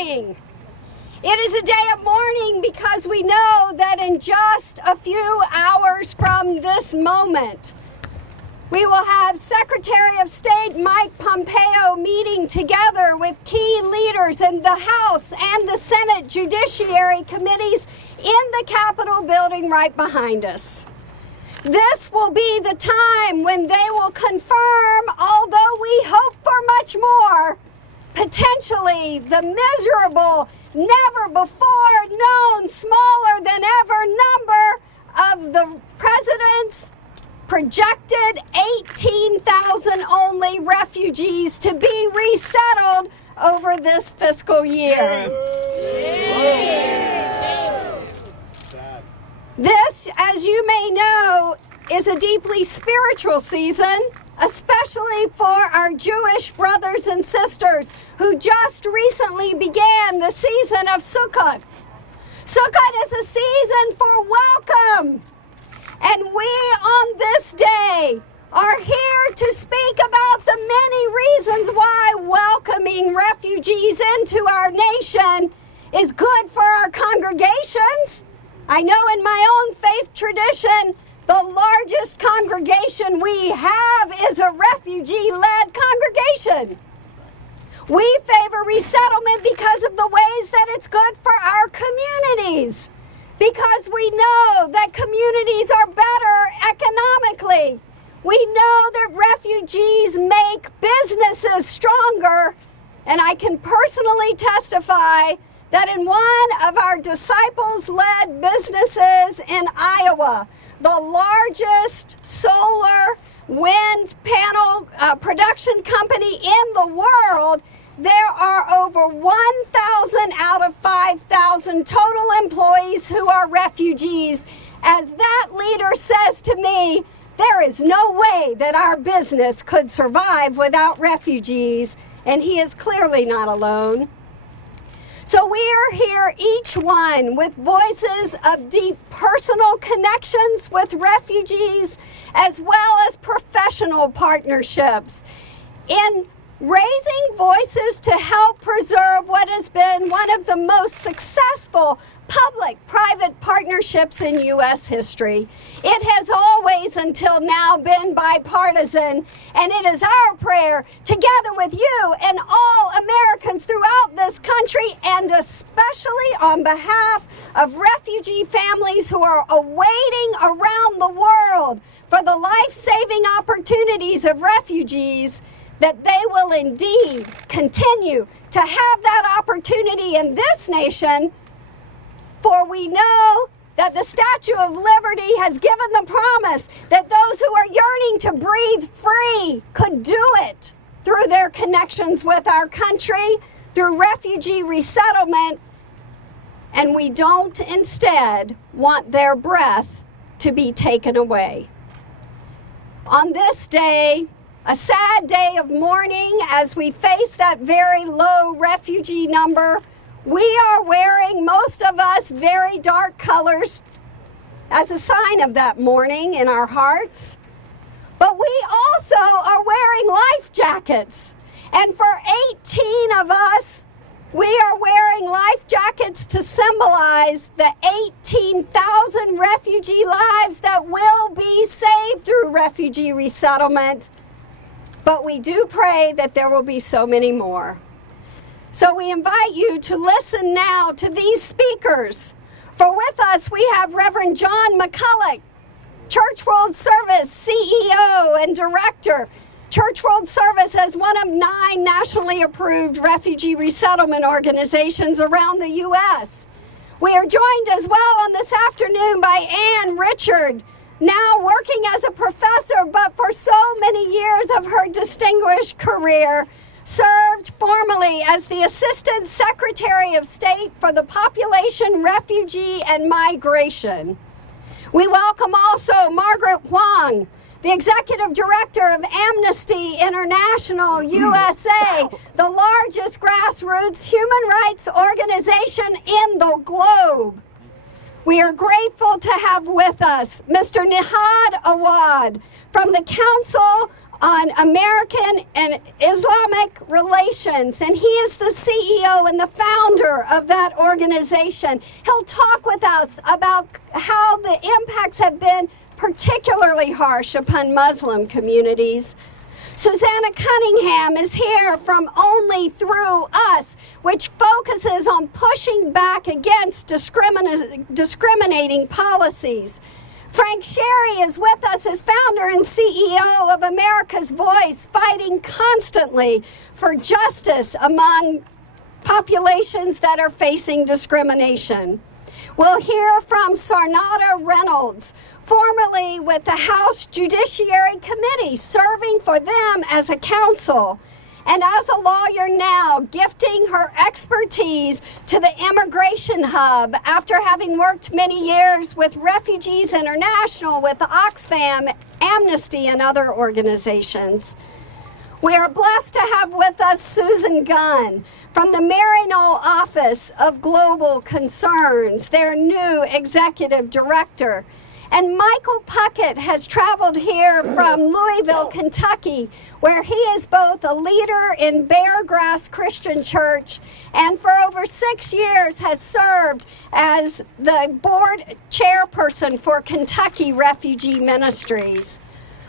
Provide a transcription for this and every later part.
mourning. It is a day of mourning because we know that in just a few hours from this moment, we will have Secretary of State Mike Pompeo meeting together with key leaders in the House and the Senate Judiciary Committees in the Capitol building right behind us. This will be the time when they will confirm, although we hope for much more, potentially the miserable, never before known, smaller than ever number of the president's projected 18,000 only refugees to be resettled over this fiscal year. This, as you may know, is a deeply spiritual season, especially for our Jewish brothers and sisters who just recently began the season of Sukkot. Sukkot is a season for welcome. And we on this day are here to speak about the many reasons why welcoming refugees into our nation is good for our congregations. I know in my own faith tradition, the largest congregation we have is a refugee-led congregation. We favor resettlement because of the ways that it's good for our communities. Because we know that communities are better economically. We know that refugees make businesses stronger. And I can personally testify that in one of our disciples-led businesses in Iowa, the largest solar wind panel production company in the world, there are over 1,000 out of 5,000 total employees who are refugees. As that leader says to me, there is no way that our business could survive without refugees, and he is clearly not alone. So we are here, each one, with voices of deep personal connections with refugees, as well as professional partnerships in raising voices to help preserve what has been one of the most successful public-private partnerships in U.S. history. It has always until now been bipartisan, and it is our prayer, together with you and all Americans throughout this country, and especially on behalf of refugee families who are awaiting around the world for the life-saving opportunities of refugees, that they will indeed continue to have that opportunity in this nation, for we know that the Statue of Liberty has given the promise that those who are yearning to breathe free could do it through their connections with our country, through refugee resettlement, and we don't instead want their breath to be taken away. On this day, a sad day of mourning as we face that very low refugee number, we are wearing, most of us, very dark colors as a sign of that mourning in our hearts. But we also are wearing life jackets. And for 18 of us, we are wearing life jackets to symbolize the 18,000 refugee lives that will be saved through refugee resettlement. But we do pray that there will be so many more. So we invite you to listen now to these speakers. For with us, we have Reverend John McCullough, Church World Service CEO and Director. Church World Service is one of 9 nationally approved refugee resettlement organizations around the U.S. We are joined as well on this afternoon by Ann Richard, now working as a professor, but for so many years of her distinguished career, served formerly as the Assistant Secretary of State for the Population, Refugee, and Migration. We welcome also Margaret Huang, the Executive Director of Amnesty International USA, the largest grassroots human rights organization in the globe. We are grateful to have with us Mr. Nihad Awad from the Council on American and Islamic Relations, and he is the CEO and the founder of that organization. He'll talk with us about how the impacts have been particularly harsh upon Muslim communities. Susanna Cunningham is here from Only Through Us, which focuses on pushing back against discriminating policies. Frank Sharry is with us as founder and CEO of America's Voice, fighting constantly for justice among populations that are facing discrimination. We'll hear from Sanada Reynolds, formerly with the House Judiciary Committee, serving for them as a counsel, and as a lawyer now, gifting her expertise to the Immigration Hub after having worked many years with Refugees International, with Oxfam, Amnesty, and other organizations. We are blessed to have with us Susan Gunn from the Maryknoll Office of Global Concerns, their new executive director. And Michael Puckett has traveled here from Louisville, Kentucky, where he is both a leader in Beargrass Christian Church and for over 6 years has served as the board chairperson for Kentucky Refugee Ministries.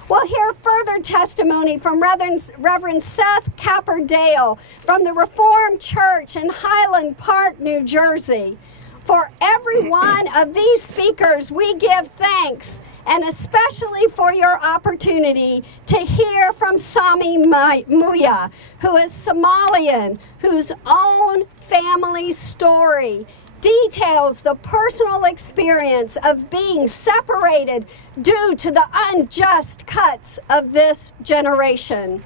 We'll hear further testimony from Reverend Seth Capperdale from the Reformed Church in Highland Park, New Jersey. For every one of these speakers, we give thanks, and especially for your opportunity to hear from Sammy Muya, who is Somalian, whose own family story details the personal experience of being separated due to the unjust cuts of this generation.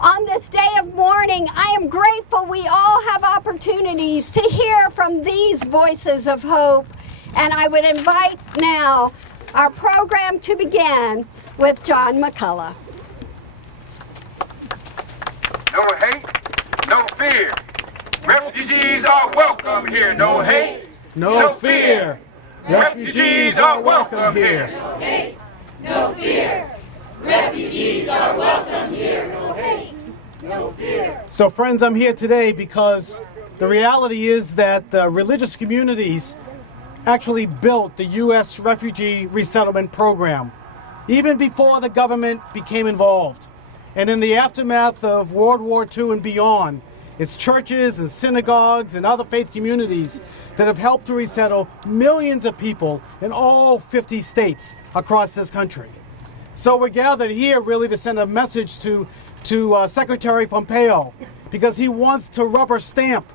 On this day of mourning, I am grateful we all have opportunities to hear from these voices of hope, and I would invite now our program to begin with John McCullough. No hate, no fear. Refugees are welcome here. No hate, no fear. Refugees are welcome here. No hate, no fear. Refugees are welcome here. No hate, no fear. So friends, I'm here today because the reality is that the religious communities actually built the U.S. refugee resettlement program, even before the government became involved. And in the aftermath of World War II and beyond, it's churches and synagogues and other faith communities that have helped to resettle millions of people in all 50 states across this country. So we're gathered here really to send a message to Secretary Pompeo, because he wants to rubber stamp,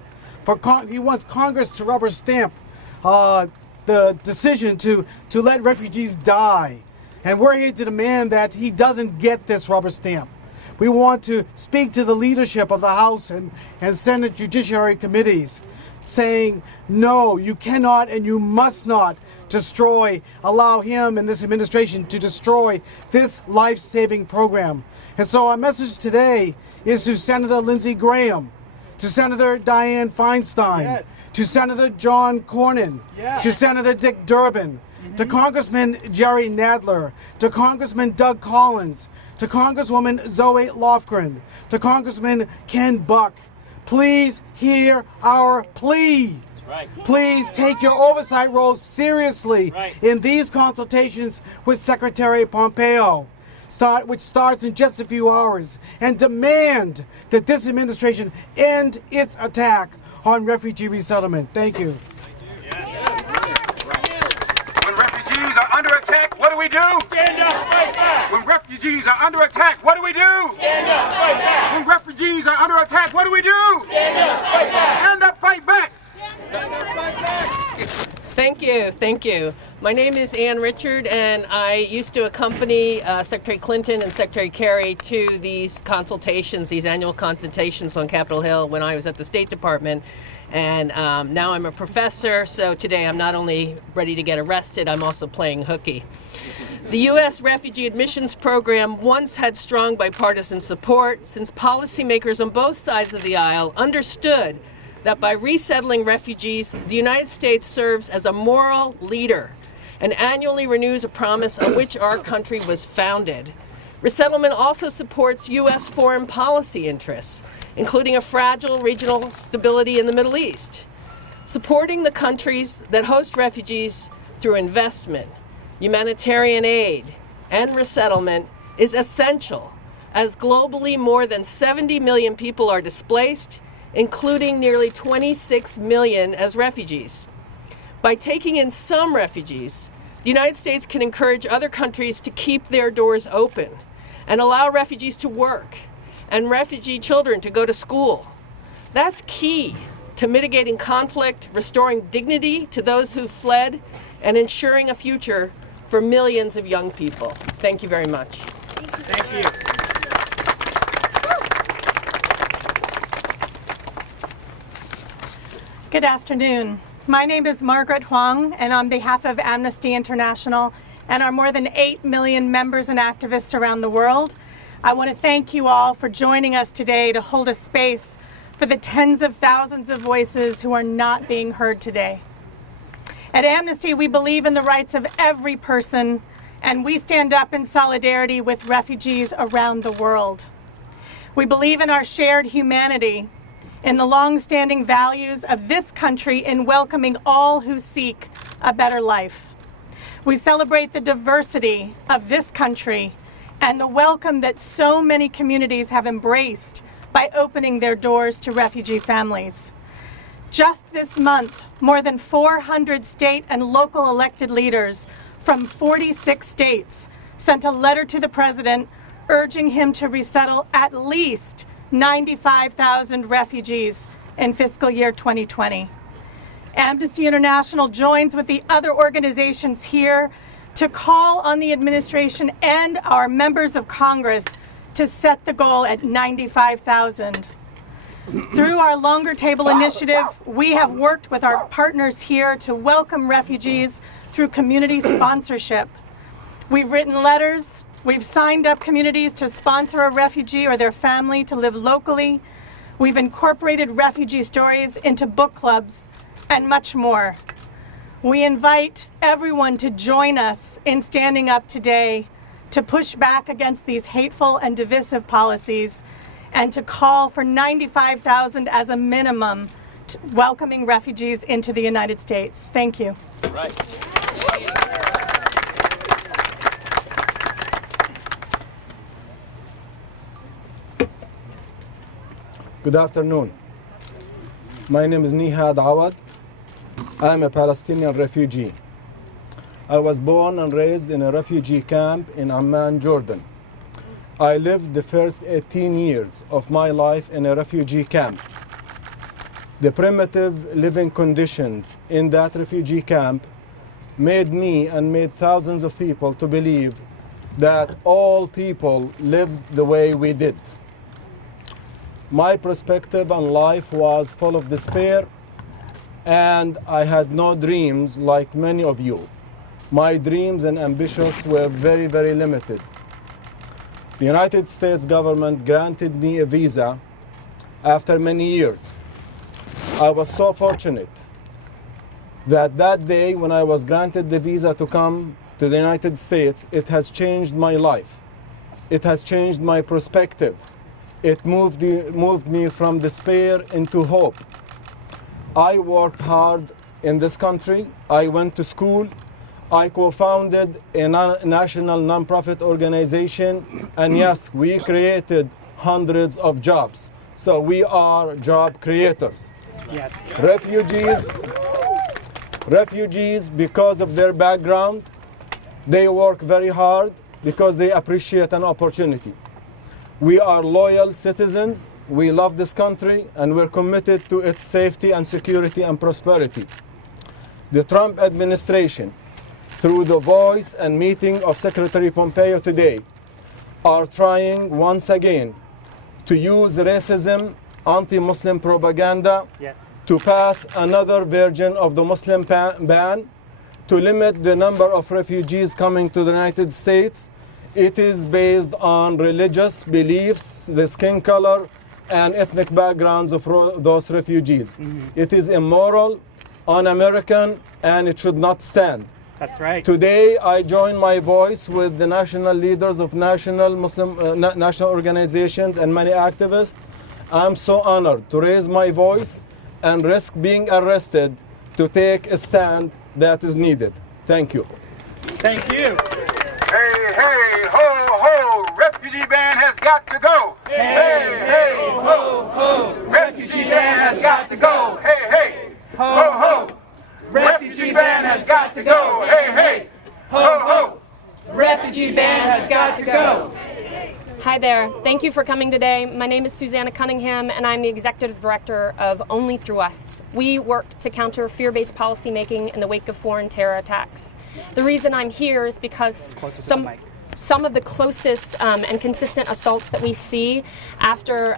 he wants Congress to rubber stamp the decision to let refugees die. And we're here to demand that he doesn't get this rubber stamp. We want to speak to the leadership of the House and Senate Judiciary Committees, saying, no, you cannot and you must not allow him and this administration to destroy this life-saving program. And so our message today is to Senator Lindsey Graham, to Senator Dianne Feinstein, yes, to Senator John Cornyn, yes, to Senator Dick Durbin, to Congressman Jerry Nadler, to Congressman Doug Collins, to Congresswoman Zoe Lofgren, to Congressman Ken Buck. Please hear our plea. Right. Please take your oversight roles seriously, right, in these consultations with Secretary Pompeo, which starts in just a few hours, and demand that this administration end its attack on refugee resettlement. Thank you. When refugees are under attack, what do we do? Stand up, fight back. When refugees are under attack, what do we do? Stand up, fight back. When refugees are under attack, what do we do? Stand up, fight back. Stand up, fight back. Thank you. My name is Ann Richard, and I used to accompany Secretary Clinton and Secretary Kerry to these consultations, these annual consultations on Capitol Hill when I was at the State Department. And now I'm a professor, so today I'm not only ready to get arrested, I'm also playing hooky. The U.S. Refugee Admissions Program once had strong bipartisan support, since policymakers on both sides of the aisle understood that by resettling refugees, the United States serves as a moral leader and annually renews a promise on which our country was founded. Resettlement also supports U.S. foreign policy interests, including a fragile regional stability in the Middle East. Supporting the countries that host refugees through investment, humanitarian aid, and resettlement is essential, as globally more than 70 million people are displaced, including nearly 26 million as refugees. By taking in some refugees, the United States can encourage other countries to keep their doors open and allow refugees to work and refugee children to go to school. That's key to mitigating conflict, restoring dignity to those who fled, and ensuring a future for millions of young people. Thank you very much. Thank you. Good afternoon. My name is Margaret Huang, and on behalf of Amnesty International and our more than 8 million members and activists around the world, I want to thank you all for joining us today to hold a space for the tens of thousands of voices who are not being heard today. At Amnesty, we believe in the rights of every person, and we stand up in solidarity with refugees around the world. We believe in our shared humanity, in the long-standing values of this country in welcoming all who seek a better life. We celebrate the diversity of this country and the welcome that so many communities have embraced by opening their doors to refugee families. Just this month, more than 400 state and local elected leaders from 46 states sent a letter to the president urging him to resettle at least 95,000 refugees in fiscal year 2020. Amnesty International joins with the other organizations here to call on the administration and our members of Congress to set the goal at 95,000. Through our Longer Table Initiative, we have worked with our partners here to welcome refugees through community sponsorship. We've written letters, we've signed up communities to sponsor a refugee or their family to live locally. We've incorporated refugee stories into book clubs and much more. We invite everyone to join us in standing up today to push back against these hateful and divisive policies and to call for 95,000 as a minimum welcoming refugees into the United States. Thank you. Right. Good afternoon. My name is Nihad Awad. I'm a Palestinian refugee. I was born and raised in a refugee camp in Amman, Jordan. I lived the first 18 years of my life in a refugee camp. The primitive living conditions in that refugee camp made me and made thousands of people to believe that all people lived the way we did. My perspective on life was full of despair, and I had no dreams like many of you. My dreams and ambitions were very, very limited. The United States government granted me a visa after many years. I was so fortunate that day when I was granted the visa to come to the United States, it has changed my life. It has changed my perspective. It moved me from despair into hope. I worked hard in this country. I went to school. I co-founded a national nonprofit organization, and yes, we created hundreds of jobs. So we are job creators. Yes. Refugees, because of their background, they work very hard because they appreciate an opportunity. We are loyal citizens. We love this country, and we're committed to its safety and security and prosperity. The Trump administration, through the voice and meeting of Secretary Pompeo today, are trying once again to use racism, anti-Muslim propaganda, to pass another version of the Muslim ban, to limit the number of refugees coming to the United States. It is based on religious beliefs, the skin color, and ethnic backgrounds of those refugees. It is immoral, un-American, and it should not stand. That's right. Today, I join my voice with the national leaders of national Muslim national organizations and many activists. I'm so honored to raise my voice and risk being arrested to take a stand that is needed. Thank you. Thank you. Hey, hey, ho, ho, refugee ban has got to go. Hey, hey, ho, ho, refugee ban has got to go. Hey, hey, ho, ho, refugee ban has got to go. Hey, hey, ho, ho, refugee ban has got to go. Hi there. Thank you for coming today. My name is Susanna Cunningham, and I'm the executive director of Only Through Us. We work to counter fear-based policymaking in the wake of foreign terror attacks. The reason I'm here is because some of the closest and consistent assaults that we see after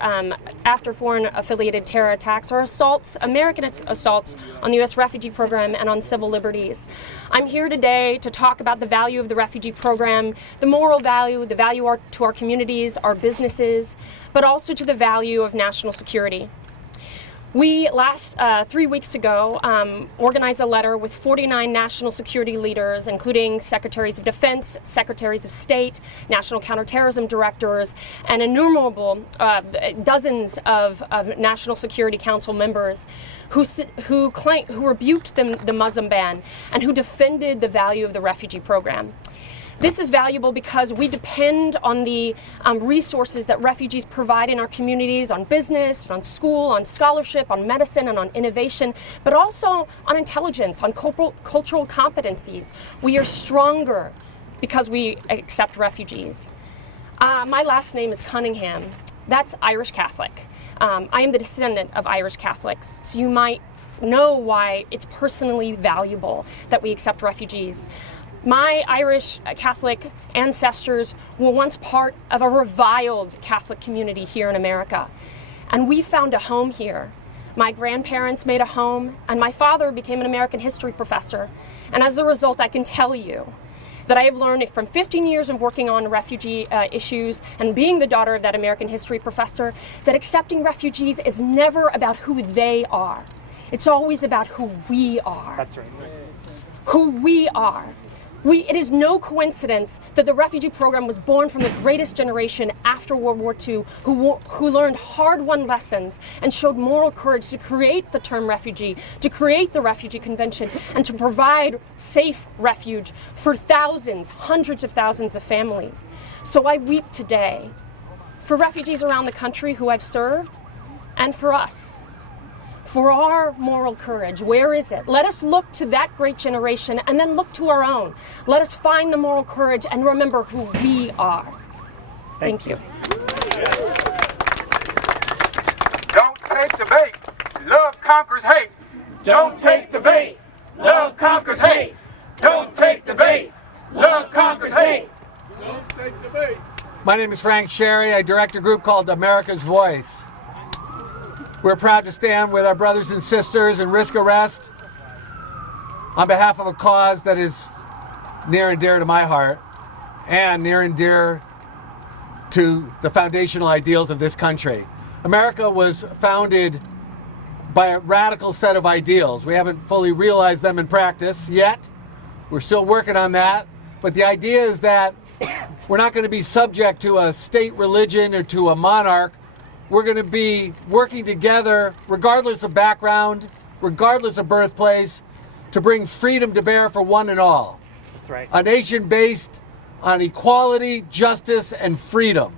foreign-affiliated terror attacks are assaults, American assaults on the U.S. refugee program and on civil liberties. I'm here today to talk about the value of the refugee program, the moral value, the value to our communities, our businesses, but also to the value of national security. We, 3 weeks ago, organized a letter with 49 national security leaders, including secretaries of defense, secretaries of state, national counterterrorism directors, and innumerable dozens of National Security Council members who rebuked the Muslim ban and who defended the value of the refugee program. This is valuable because we depend on the resources that refugees provide in our communities, on business, on school, on scholarship, on medicine, and on innovation, but also on intelligence, on cultural competencies. We are stronger because we accept refugees. My last name is Cunningham. That's Irish Catholic. I am the descendant of Irish Catholics, so you might know why it's personally valuable that we accept refugees. My Irish Catholic ancestors were once part of a reviled Catholic community here in America, and we found a home here. My grandparents made a home, and my father became an American history professor, and as a result, I can tell you that I have learned from 15 years of working on refugee issues and being the daughter of that American history professor, that accepting refugees is never about who they are. It's always about who we are. That's right. Who we are. It is no coincidence that the refugee program was born from the greatest generation after World War II who learned hard-won lessons and showed moral courage to create the term refugee, to create the Refugee Convention, and to provide safe refuge for thousands, hundreds of thousands of families. So I weep today for refugees around the country who I've served, and for us. For our moral courage, where is it? Let us look to that great generation and then look to our own. Let us find the moral courage and remember who we are. Thank you. don't take the bait. Love conquers hate. Don't take the bait. Love conquers hate. Don't take the bait. Love conquers hate. Don't take the bait. My name is Frank Sharry. I direct a group called America's Voice. We're proud to stand with our brothers and sisters and risk arrest on behalf of a cause that is near and dear to my heart and near and dear to the foundational ideals of this country. America was founded by a radical set of ideals. We haven't fully realized them in practice yet. We're still working on that. But the idea is that we're not going to be subject to a state religion or to a monarch. We're going to be working together, regardless of background, regardless of birthplace, to bring freedom to bear for one and all. That's right. A nation based on equality, justice, and freedom.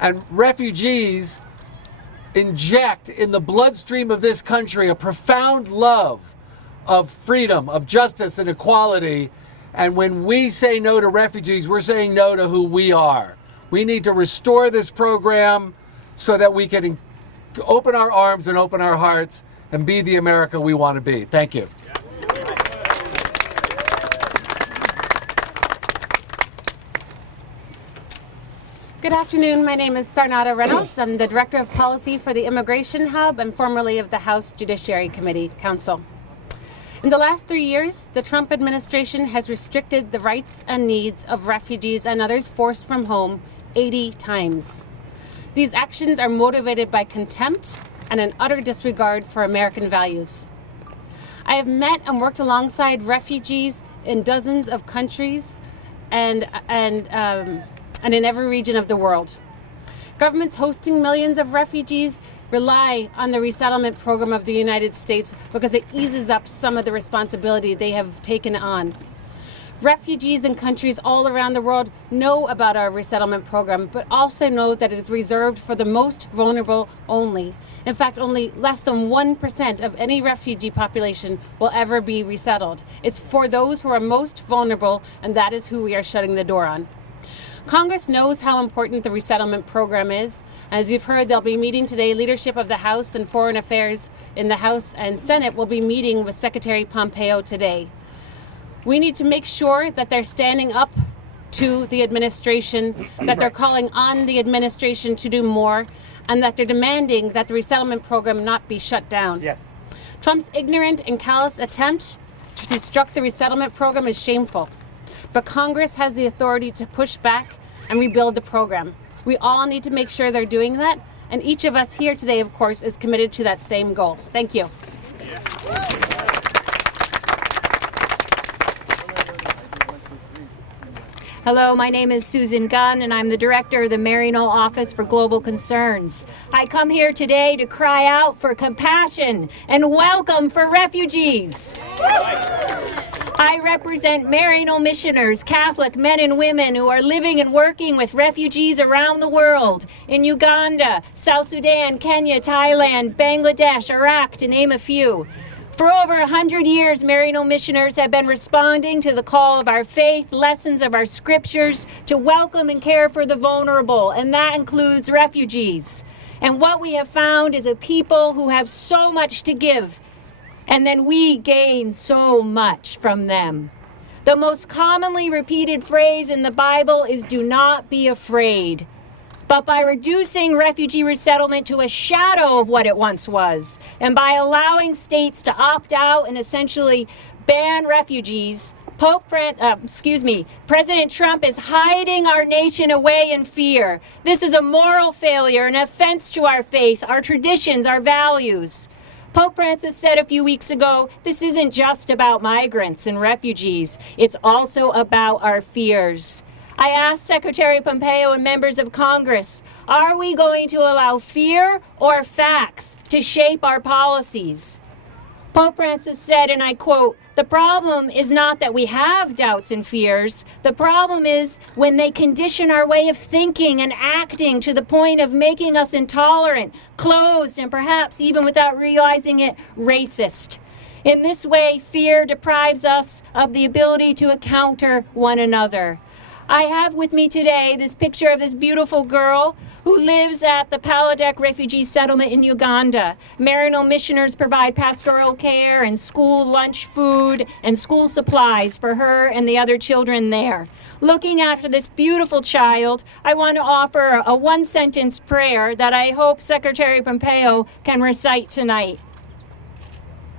And refugees inject in the bloodstream of this country a profound love of freedom, of justice, and equality. And when we say no to refugees, we're saying no to who we are. We need to restore this program so that we can open our arms and open our hearts and be the America we want to be. Thank you. Good afternoon. My name is Sanada Reynolds. I'm the Director of Policy for the Immigration Hub and formerly of the House Judiciary Committee Council. In the last 3 years, the Trump administration has restricted the rights and needs of refugees and others forced from home 80 times. These actions are motivated by contempt and an utter disregard for American values. I have met and worked alongside refugees in dozens of countries and in every region of the world. Governments hosting millions of refugees rely on the resettlement program of the United States because it eases up some of the responsibility they have taken on. Refugees in countries all around the world know about our resettlement program, but also know that it is reserved for the most vulnerable only. In fact, only less than 1% of any refugee population will ever be resettled. It's for those who are most vulnerable, and that is who we are shutting the door on. Congress knows how important the resettlement program is. As you've heard, they'll be meeting today. Leadership of the House and Foreign Affairs in the House and Senate will be meeting with Secretary Pompeo today. We need to make sure that they're standing up to the administration, that they're calling on the administration to do more, and that they're demanding that the resettlement program not be shut down. Yes. Trump's ignorant and callous attempt to disrupt the resettlement program is shameful. But Congress has the authority to push back and rebuild the program. We all need to make sure they're doing that, and each of us here today, of course, is committed to that same goal. Thank you. Hello, my name is Susan Gunn, and I'm the director of the Maryknoll Office for Global Concerns. I come here today to cry out for compassion and welcome for refugees. I represent Maryknoll missioners, Catholic men and women who are living and working with refugees around the world, in Uganda, South Sudan, Kenya, Thailand, Bangladesh, Iraq, to name a few. For over 100 years, Maryknoll missioners have been responding to the call of our faith, lessons of our scriptures, to welcome and care for the vulnerable, and that includes refugees. And what we have found is a people who have so much to give, and then we gain so much from them. The most commonly repeated phrase in the Bible is, "Do not be afraid." But by reducing refugee resettlement to a shadow of what it once was, and by allowing states to opt out and essentially ban refugees, President Trump is hiding our nation away in fear. This is a moral failure, an offense to our faith, our traditions, our values. Pope Francis said a few weeks ago, this isn't just about migrants and refugees, it's also about our fears. I asked Secretary Pompeo and members of Congress, are we going to allow fear or facts to shape our policies? Pope Francis said, and I quote, "The problem is not that we have doubts and fears. The problem is when they condition our way of thinking and acting to the point of making us intolerant, closed, and perhaps even without realizing it, racist. In this way, fear deprives us of the ability to encounter one another." I have with me today this picture of this beautiful girl who lives at the Paladek refugee settlement in Uganda. Maryknoll missioners provide pastoral care and school lunch food and school supplies for her and the other children there. Looking after this beautiful child, I want to offer a one-sentence prayer that I hope Secretary Pompeo can recite tonight.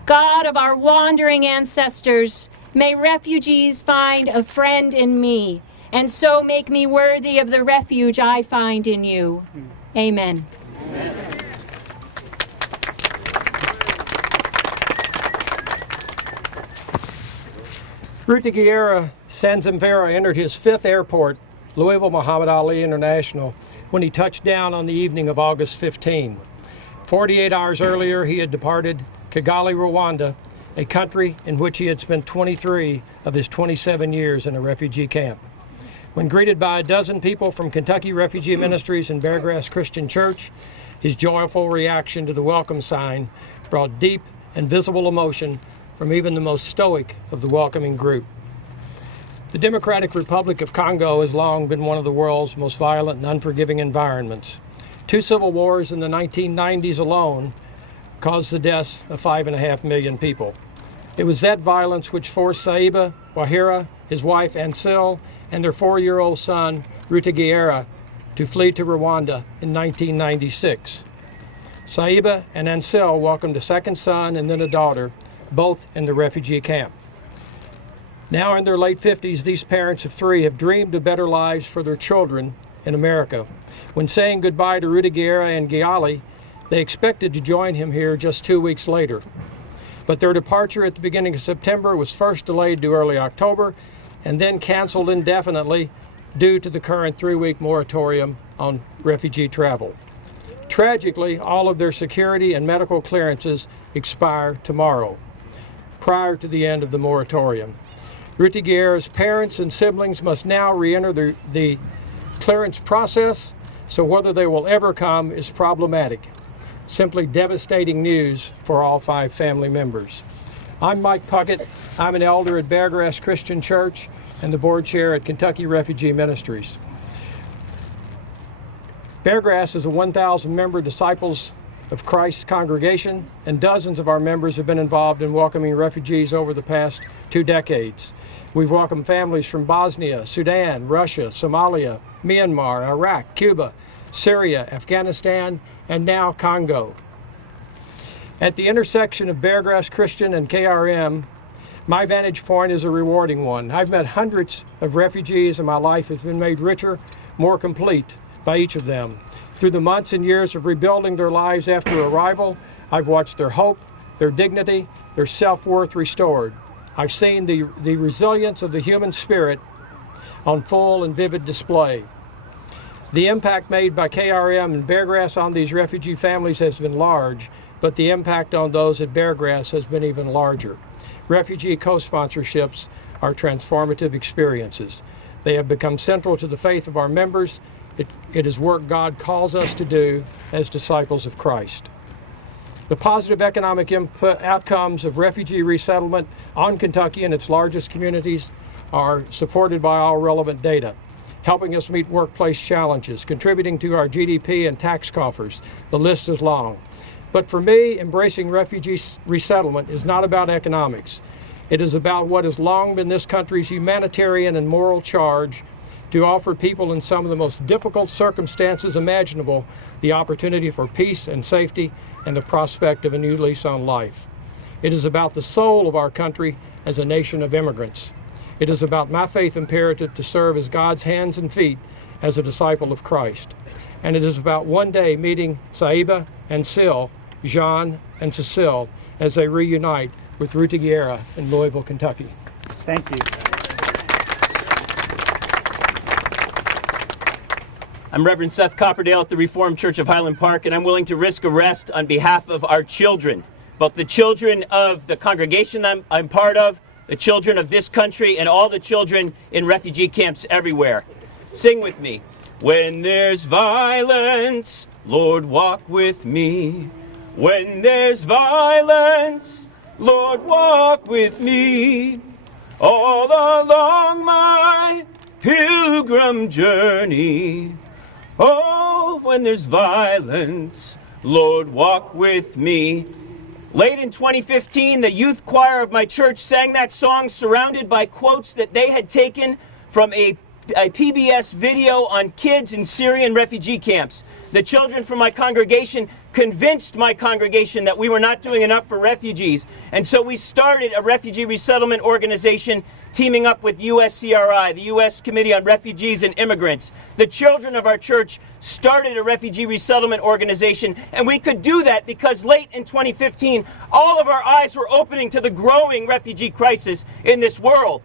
God of our wandering ancestors, may refugees find a friend in me, and so make me worthy of the refuge I find in you. Amen. Amen. Rutger Sanzimvera entered his fifth airport, Louisville Muhammad Ali International, when he touched down on the evening of August 15. 48 hours earlier, he had departed Kigali, Rwanda, a country in which he had spent 23 of his 27 years in a refugee camp. When greeted by a dozen people from Kentucky Refugee Ministries and Beargrass Christian Church, his joyful reaction to the welcome sign brought deep and visible emotion from even the most stoic of the welcoming group. The Democratic Republic of Congo has long been one of the world's most violent and unforgiving environments. 2 civil wars in the 1990s alone caused the deaths of 5.5 million people. It was that violence which forced Saiba Wahira, his wife Ansel, and their 4-year-old son, Rutger, to flee to Rwanda in 1996. Saiba and Ansel welcomed a second son and then a daughter, both in the refugee camp. Now in their late 50s, these parents of 3 have dreamed of better lives for their children in America. When saying goodbye to Rutger and Giali, they expected to join him here just 2 weeks later. But their departure at the beginning of September was first delayed to early October and then canceled indefinitely due to the current 3-week moratorium on refugee travel. Tragically, all of their security and medical clearances expire tomorrow, prior to the end of the moratorium. Ruti Guerra's parents and siblings must now re-enter the clearance process, so whether they will ever come is problematic. Simply devastating news for all 5 family members. I'm Mike Puckett. I'm an elder at Beargrass Christian Church and the board chair at Kentucky Refugee Ministries. Beargrass is a 1,000-member Disciples of Christ congregation, and dozens of our members have been involved in welcoming refugees over the past 2 decades. We've welcomed families from Bosnia, Sudan, Russia, Somalia, Myanmar, Iraq, Cuba, Syria, Afghanistan, and now Congo. At the intersection of Beargrass Christian and KRM, my vantage point is a rewarding one. I've met hundreds of refugees, and my life has been made richer, more complete by each of them. Through the months and years of rebuilding their lives after arrival, I've watched their hope, their dignity, their self-worth restored. I've seen the resilience of the human spirit on full and vivid display. The impact made by KRM and Beargrass on these refugee families has been large, but the impact on those at Beargrass has been even larger. Refugee co-sponsorships are transformative experiences. They have become central to the faith of our members. It is work God calls us to do as disciples of Christ. The positive economic outcomes of refugee resettlement on Kentucky and its largest communities are supported by all relevant data, helping us meet workplace challenges, contributing to our GDP and tax coffers. The list is long. But for me, embracing refugee resettlement is not about economics. It is about what has long been this country's humanitarian and moral charge, to offer people in some of the most difficult circumstances imaginable the opportunity for peace and safety and the prospect of a new lease on life. It is about the soul of our country as a nation of immigrants. It is about my faith imperative to serve as God's hands and feet as a disciple of Christ. And it is about one day meeting Saiba and Sil, Jean and Cecile, as they reunite with Ruti Guerra in Louisville, Kentucky. Thank you. I'm Reverend Seth Copperdale at the Reformed Church of Highland Park, and I'm willing to risk arrest on behalf of our children, both the children of the congregation I'm part of, the children of this country, and all the children in refugee camps everywhere. Sing with me. When there's violence, Lord, walk with me. When there's violence, Lord, walk with me. All along my pilgrim journey. Oh, when there's violence, Lord, walk with me. Late in 2015, the youth choir of my church sang that song surrounded by quotes that they had taken from a PBS video on kids in Syrian refugee camps. The children from my congregation convinced my congregation that we were not doing enough for refugees. And so we started a refugee resettlement organization teaming up with USCRI, the U.S. Committee on Refugees and Immigrants. The children of our church started a refugee resettlement organization, and we could do that because late in 2015, all of our eyes were opening to the growing refugee crisis in this world.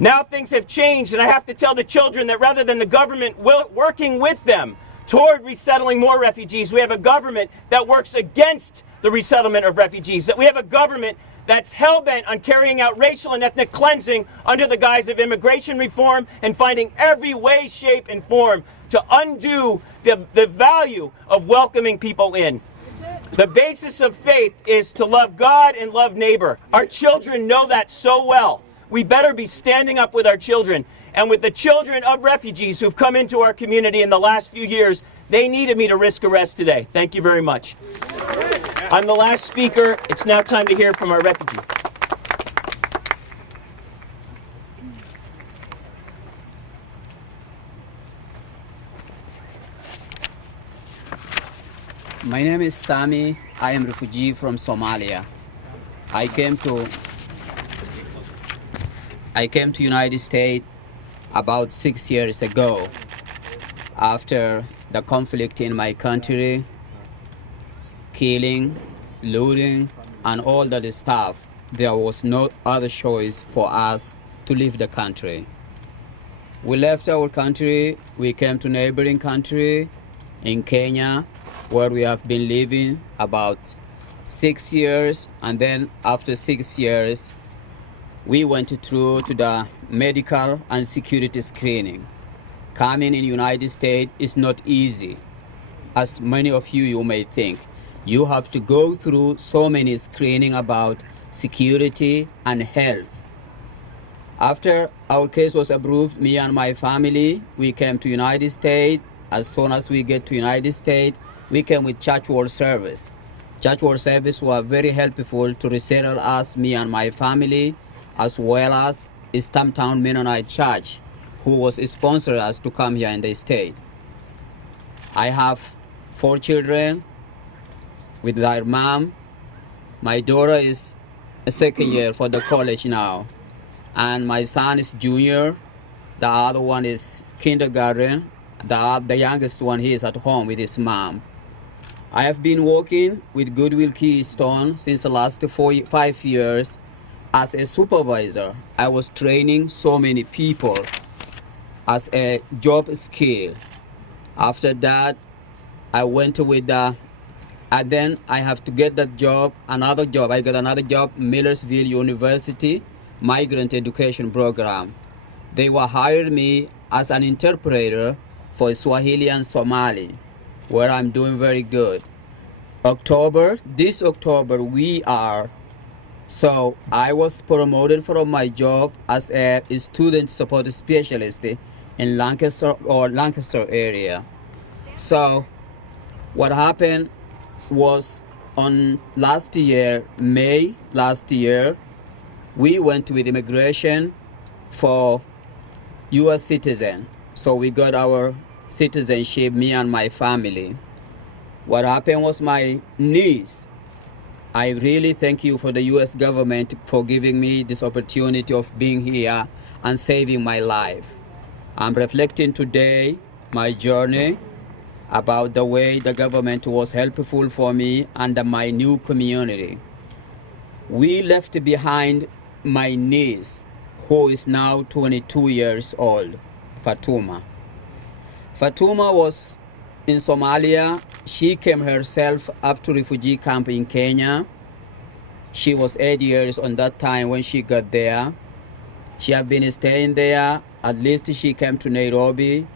Now things have changed, and I have to tell the children that rather than the government working with them toward resettling more refugees, we have a government that works against the resettlement of refugees, that we have a government that's hell-bent on carrying out racial and ethnic cleansing under the guise of immigration reform and finding every way, shape, and form to undo the value of welcoming people in. The basis of faith is to love God and love neighbor. Our children know that so well. We better be standing up with our children. And with the children of refugees who've come into our community in the last few years, they needed me to risk arrest today. Thank you very much. I'm the last speaker. It's now time to hear from our refugee. My name is Sammy. I am a refugee from Somalia. I came to United States about 6 years ago after the conflict in my country, killing, looting, and all the staff, there was no other choice for us to leave the country. We left our country, we came to neighboring country in Kenya, where we have been living about 6 years, and then after 6 years, we went through to the medical and security screening. Coming in the United States is not easy, as many of you may think. You have to go through so many screening about security and health. After our case was approved, me and my family, we came to United States. As soon as we get to United States, we came with Church World Service. Church World Service were very helpful to resettle us, me and my family, as well as Stumptown Mennonite Church, who was sponsoring us to come here in the state. I have 4 children with their mom. My daughter is a second year for the college now. And my son is junior. The other one is kindergarten. The youngest one, he is at home with his mom. I have been working with Goodwill Keystone since the last 5 years as a supervisor. I was training so many people as a job skill. After that, I went with and then I have to get that job, another job. I got another job, Millersville University, Migrant Education Program. They were hired me as an interpreter for Swahili and Somali, where I'm doing very good. This October we are. So I was promoted from my job as a student support specialist in Lancaster area. So what happened was on May last year, we went with immigration for US citizen. So we got our citizenship, me and my family. What happened was my niece. I really thank you for the US government for giving me this opportunity of being here and saving my life. I'm reflecting today my journey about the way the government was helpful for me and my new community. We left behind my niece, who is now 22 years old, Fatuma. Fatuma was in Somalia. She came herself up to refugee camp in Kenya. She was 8 years on that time when she got there. She had been staying there. At least she came to Nairobi.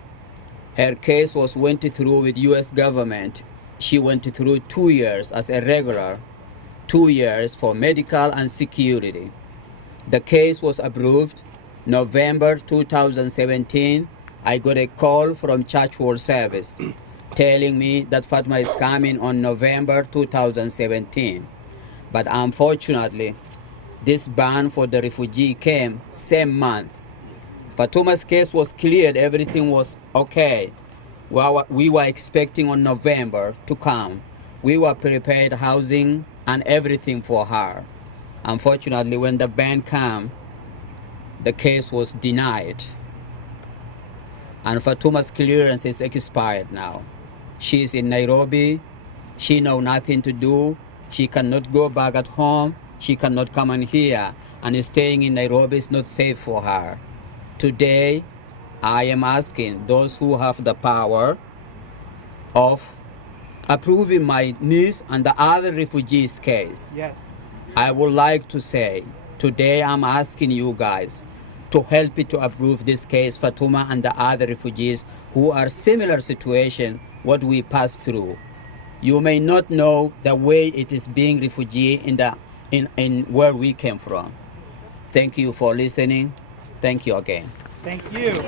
Her case went through with US government. She went through 2 years as a regular, 2 years for medical and security. The case was approved November 2017. I got a call from Church World Service telling me that Fatma is coming on November 2017. But unfortunately, this ban for the refugee came same month. Fatuma's case was cleared, everything was okay. Well, we were expecting on November to come. We were prepared housing and everything for her. Unfortunately, when the ban came, the case was denied. And Fatuma's clearance is expired now. She is in Nairobi. She knows nothing to do. She cannot go back at home. She cannot come in here. And staying in Nairobi is not safe for her. Today, I am asking those who have the power of approving my niece and the other refugees' case. Yes. I would like to say, today I'm asking you guys to help me to approve this case, Fatuma and the other refugees who are similar situation what we passed through. You may not know the way it is being refugee in where we came from. Thank you for listening. Thank you again. Thank you.